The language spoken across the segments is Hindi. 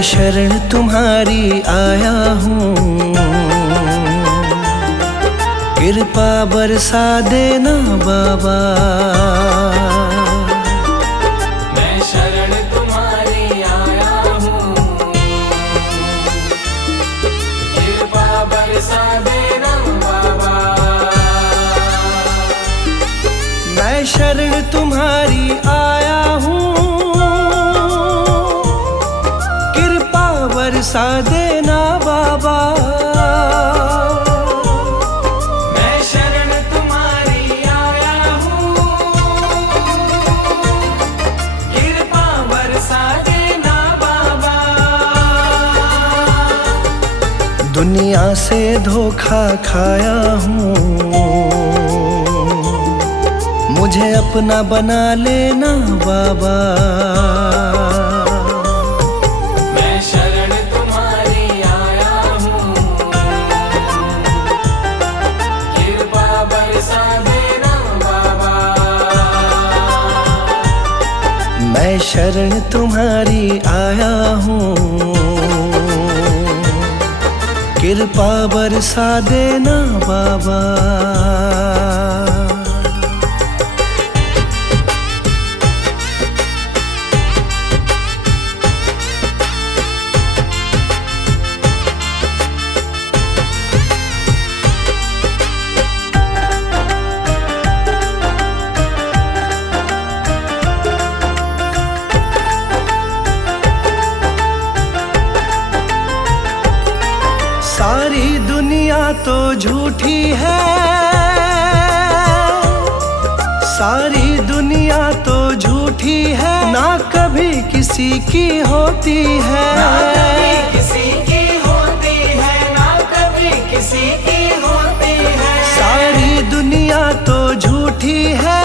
मैं शरण तुम्हारी आया हूँ, कृपा बरसा देना बाबा। मैं शरण तुम्हारी आया हूँ, कृपा बरसा देना बाबा। मैं शरण तुम्हारी आया हूँ, कृपा बरसा देना बाबा। मैं शरण तुम्हारी आया हूँ, कृपा बरसा देना बाबा। दुनिया से धोखा खाया हूँ, मुझे अपना बना लेना बाबा। मैं शरण तुम्हारी आया हूँ, कृपा बरसा देना बाबा। मैं शरण तुम्हारी आया हूँ, कृपा बरसा देना बाबा। सारी दुनिया तो झूठी है, सारी दुनिया तो झूठी है, ना कभी किसी की होती है। ना कभी किसी की होती है, ना कभी किसी की होती है। सारी दुनिया तो झूठी है,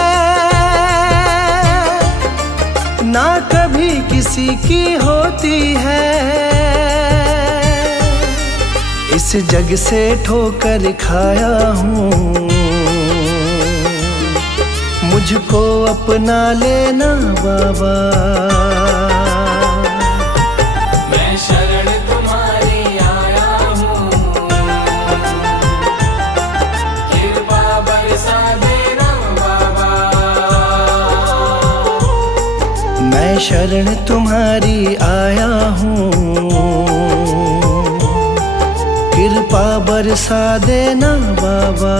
ना कभी किसी की होती है। इस जग से ठोकर खाया हूँ, मुझको अपना लेना बाबा। मैं शरण तुम्हारी आया हूँ, कृपा बरसा देना बाबा। मैं शरण तुम्हारी आया हूँ, कृपा बरसा देना बाबा।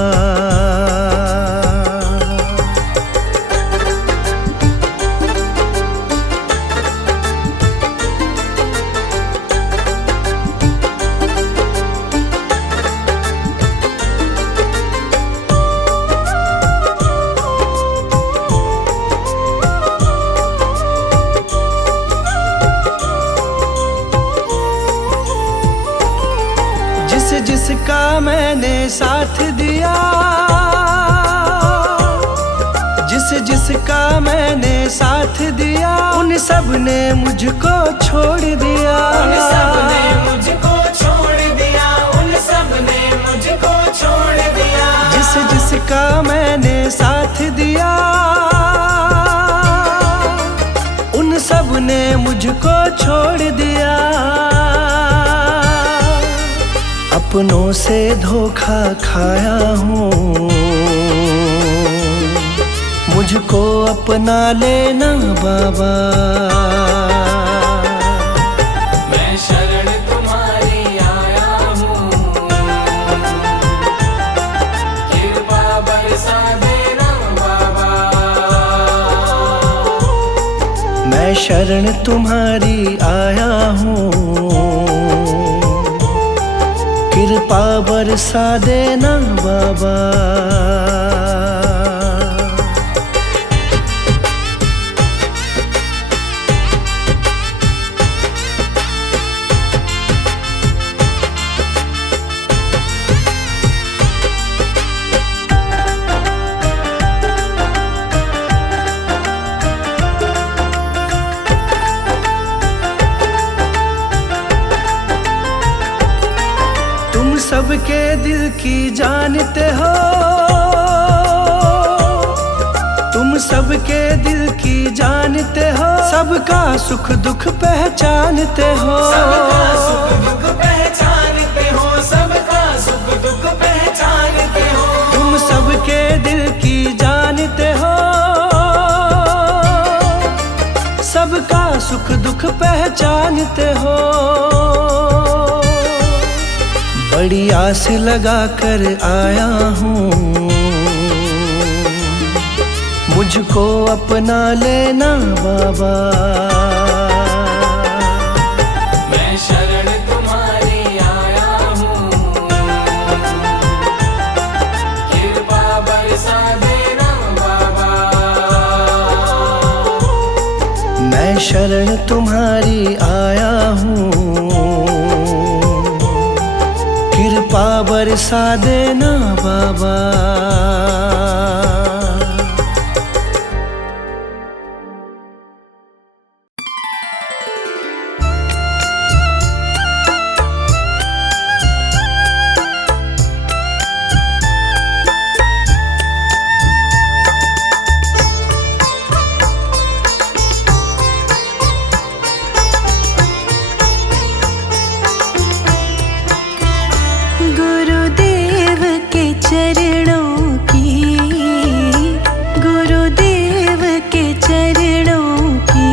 जिसका मैंने साथ दिया, जिसका मैंने साथ दिया, उन सब ने मुझको छोड़ दिया। उन सब ने मुझको छोड़ दिया, उन सब ने मुझको छोड़ दिया। जिसका मैंने साथ दिया, उन सब ने मुझको छोड़ दिया। अपनों से धोखा खाया हूँ, मुझको अपना लेना बाबा। मैं शरण तुम्हारी आया हूँ, कृपा बरसा देना बाबा। मैं शरण तुम्हारी आया हूँ, कृपा बरसा देना बाबा। सबके दिल की जानते हो, तुम तुम सबके दिल की जानते हो, सबका सुख दुख पहचानते हो। सबका सुख दुख पहचानते हो, सबका सुख दुख पहचानते हो। तुम सबके दिल की जानते हो, सबका सुख दुख पहचानते हो। बड़ी आस लगा कर आया हूँ, मुझको अपना लेना बाबा। मैं शरण तुम्हारी आया हूँ, कृपा बरसा देना बाबा। मैं शरण तुम्हारी आया हूँ, कृपा बरसा देना बाबा। गुरुदेव के चरणों की, गुरुदेव के चरणों की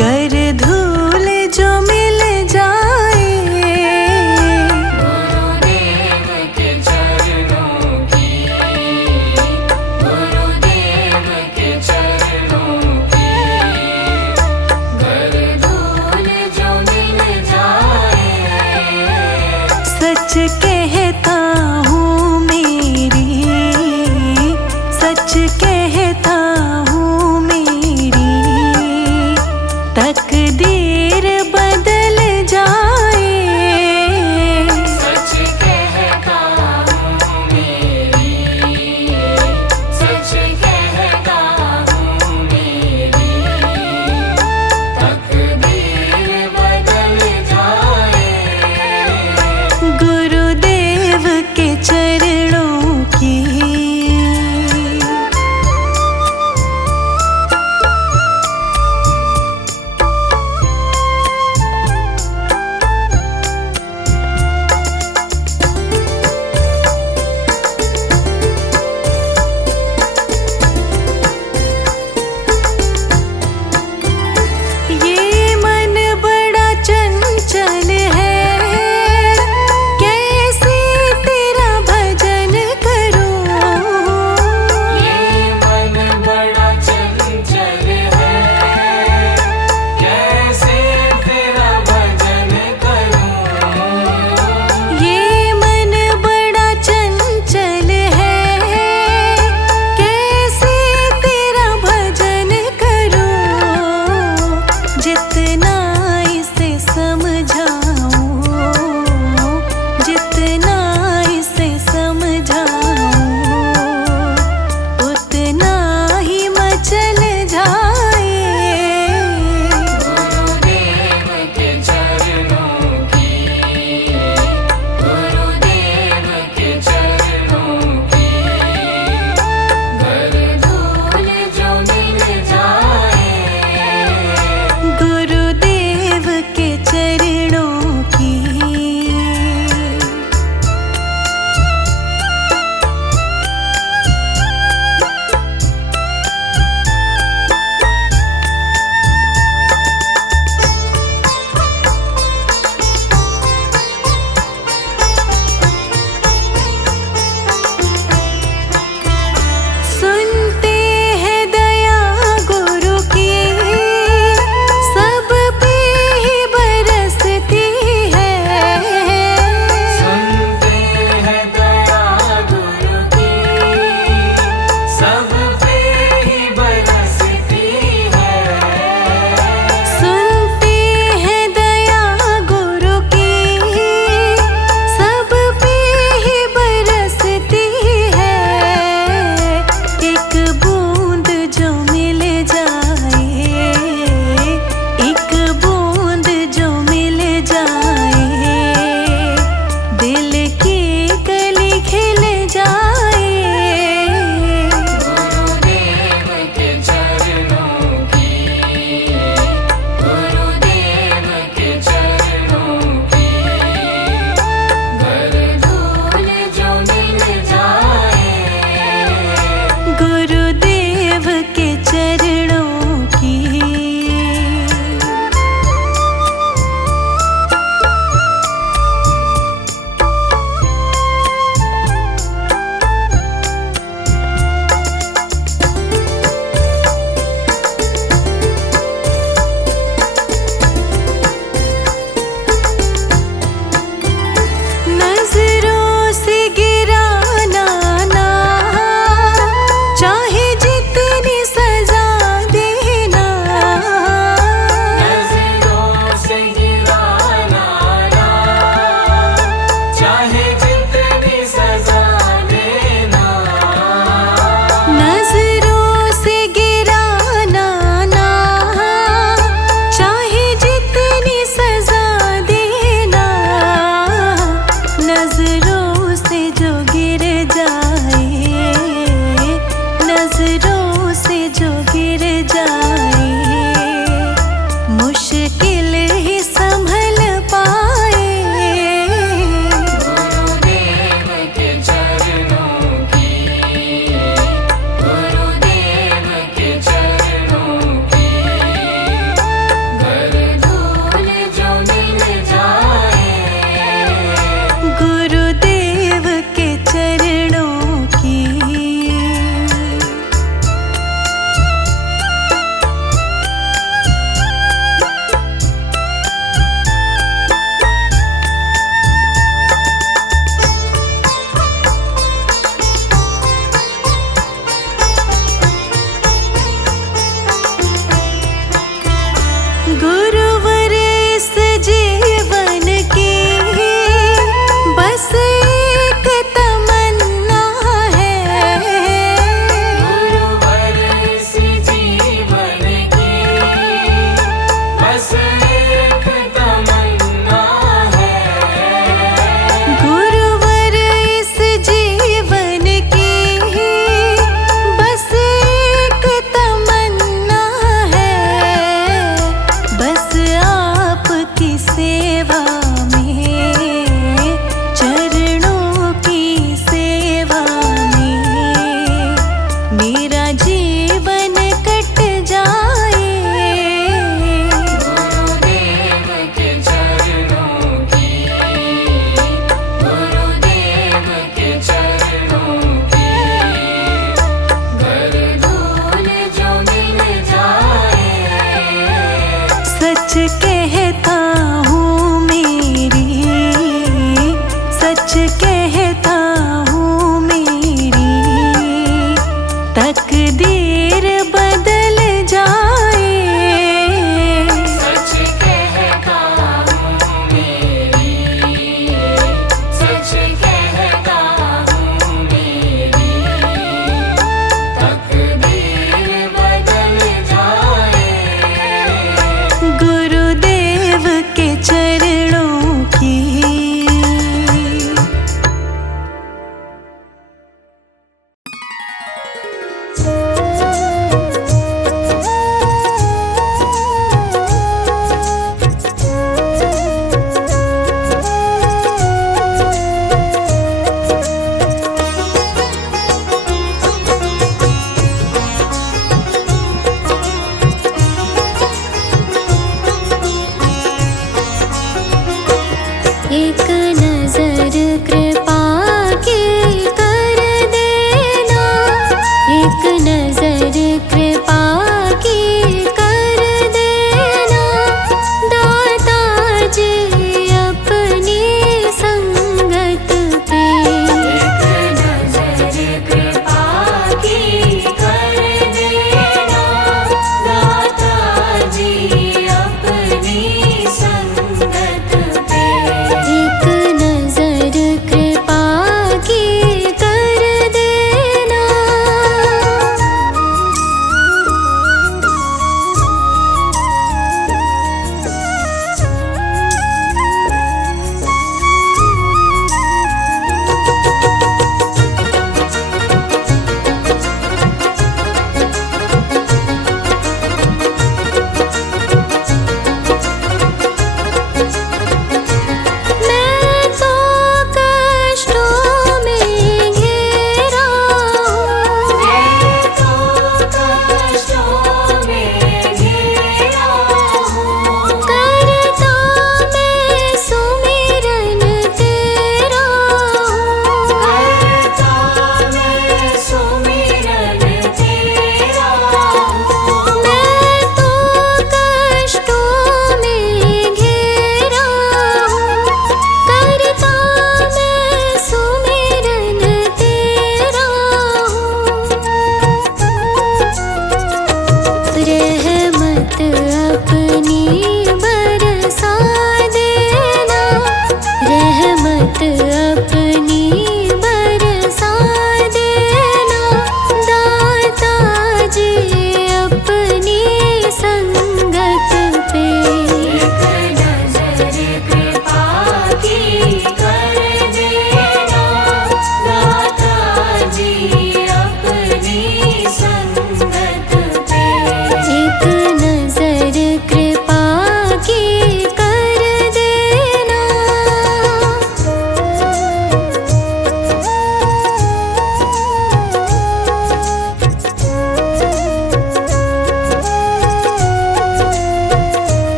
गर धूल जो मिल जाए। गुरुदेव के चरणों की, गुरुदेव के चरणों की गर धूल जो मिल जाए। सच कहता हूँ मेरी, सच कहता हूँ मेरी तकदीर बदल जाए। सच कहता हूँ मेरी, सच कहता हूँ मेरी तकदीर बदल जाए। गुरुदेव के चरणों की। ये मन बड़ा चंचल है, कैसे तेरा भजन करूं। ये मन बड़ा चंचल है, कैसे तेरा भजन करूं। ये मन बड़ा चंचल है, कैसे तेरा भजन करूं। जितना इसे समझाऊं, जितना इसे समझाऊं उतना ही मचल जाए। गुरुदेव के चरणों की, गुरुदेव के चरणों की गर धूल जो मिल जाए। गुरुदेव के चरणों की। सुनते हैं दया गुरु की, सब पे ही बरसती है। सुनते हैं दया गुरु की, सब पे ही बरसती है। सुनते हैं दया गुरु की, सब पे ही बरसती है। एक बूंद जो मिल जाए, एक बूंद जो मिल जाए, दिल की कली खिल जाए। गुरुदेव से जो गिर जाए, नजरों से जो गिर जाए, मुश्किल ही संभल पाए। गुरुदेव के चरणों की, गुरुदेव के चरणों की, कर धूल जो मिल जाए। गुरुदेव के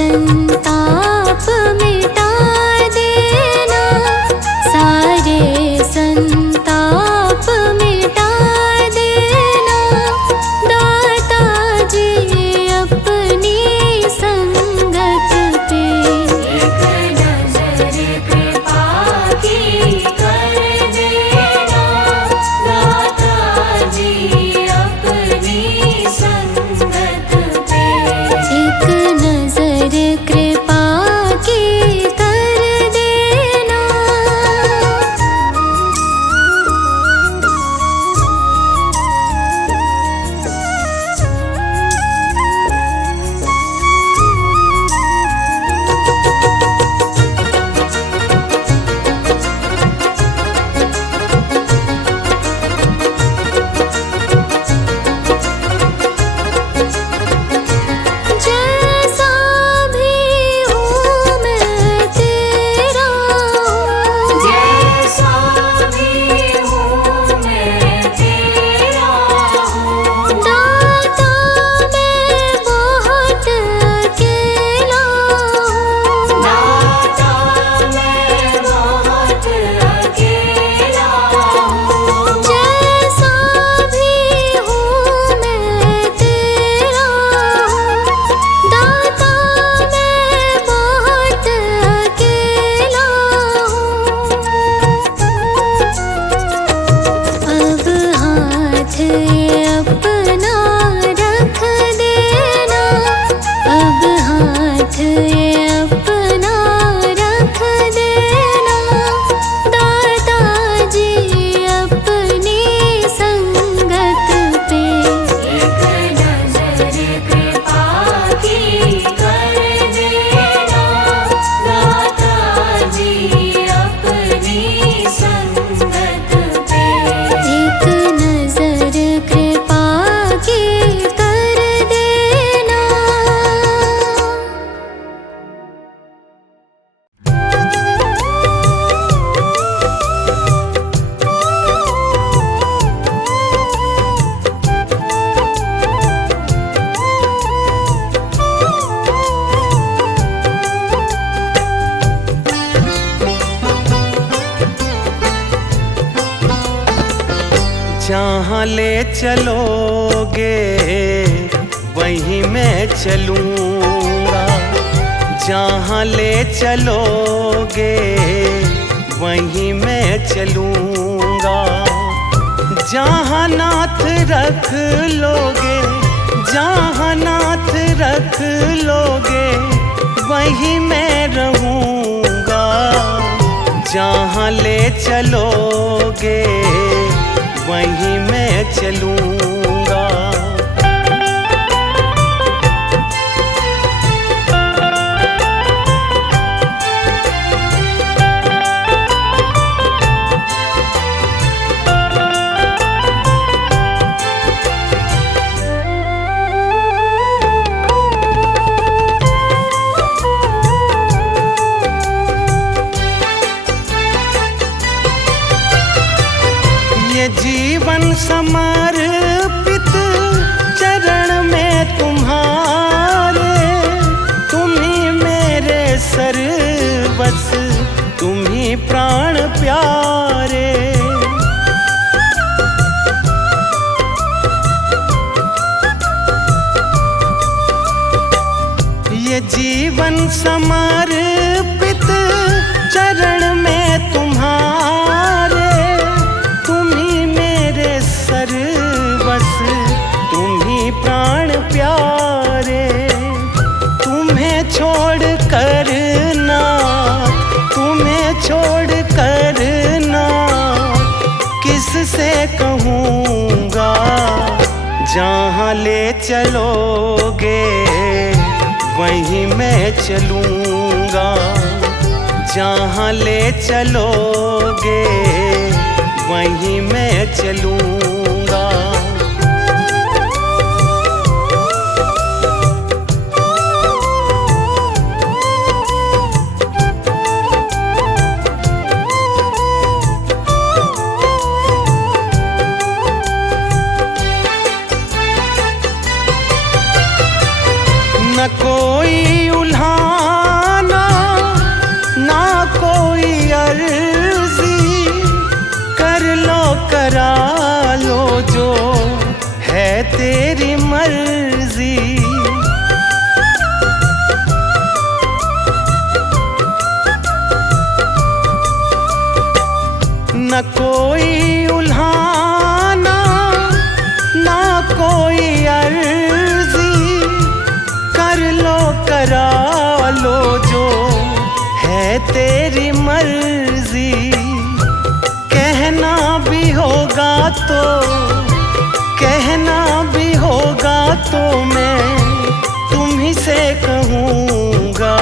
संताप मिटा देना, सारे संताप मिटा देना। दाता जी अपनी संगत पे एक नजर कृपा की कर देना, दाता जी अपनी संगत पे। एक नजर कृपा की कर देना। जैसा भी हूँ मैं तेरा हूँ, जैसा भी हूँ मैं तेरा हूँ, दाता मैं बहुत अकेला हूँ। दाता मैं बहुत अकेला हूँ। जैसा भी हूँ मैं तेरा हूँ, दाता मैं बहुत अकेला हूँ। अब हाथ अपना रख देना, अब हाथ अपना रख देना। दाता जी अपनी संगत पे एक नजर कृपा की कर देना, दाता जी अपनी संगत पे। एक नजर कृपा की कर देना। जहाँ ले चलोगे वहीं मैं चलूँगा, जहाँ ले चलोगे वहीं मैं चलूँगा। जहाँ नाथ रख लोगे, जहाँ नाथ रख लोगे वहीं मैं रहूँगा। जहाँ ले चलोगे वहीं मैं चलूँगा। ये जीवन समर्पित चरण में तुम्हारे, तुम ही मेरे सर्वस्व, तुम ही प्राण प्यारे। ये जीवन समर्पित चरण में तुम्हारे, तुम ही मेरे सर्वस्व, तुम ही प्राण प्यारे। तुम्हें छोड़ कर ना, तुम्हें छोड़ कर ना किससे कहूँगा। जहाँ ले चलोगे वहीं मैं चलूँगा, जहाँ ले चलोगे वहीं मैं चलूँगा। न कोई उल्हा करा लो जो है तेरी मर्जी। कहना भी होगा तो, कहना भी होगा तो मैं तुम्ही से कहूँगा।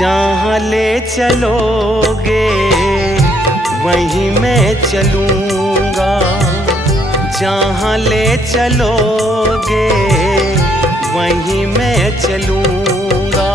जहाँ ले चलोगे वहीं मैं चलूँगा। जहाँ ले चलोगे वहीं मैं चलूँगा।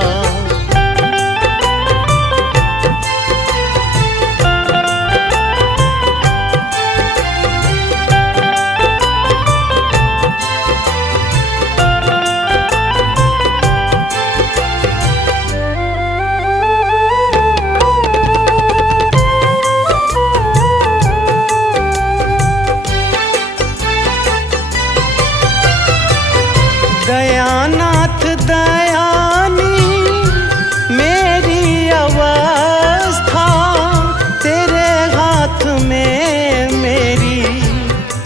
दयानाथ दयानी मेरी अवस्था, तेरे हाथ में मेरी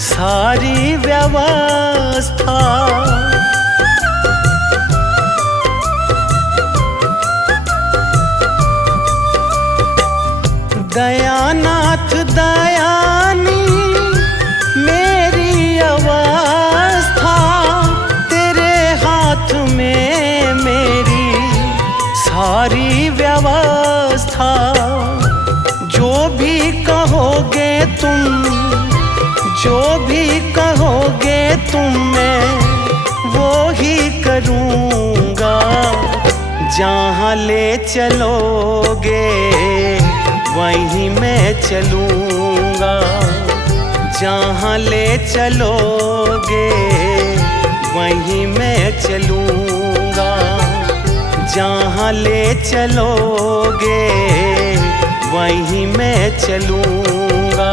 सारी व्यवस्था। दयानाथ दयानी मेरी अवस्था, हाथ में मेरी सारी व्यवस्था। जो भी कहोगे तुम, जो भी कहोगे तुम, मैं वो ही करूँगा। जहाँ ले चलोगे वहीं मैं चलूँगा। जहाँ ले चलोगे वहीं मैं चलूँगा। जहाँ ले चलोगे वहीं मैं चलूँगा।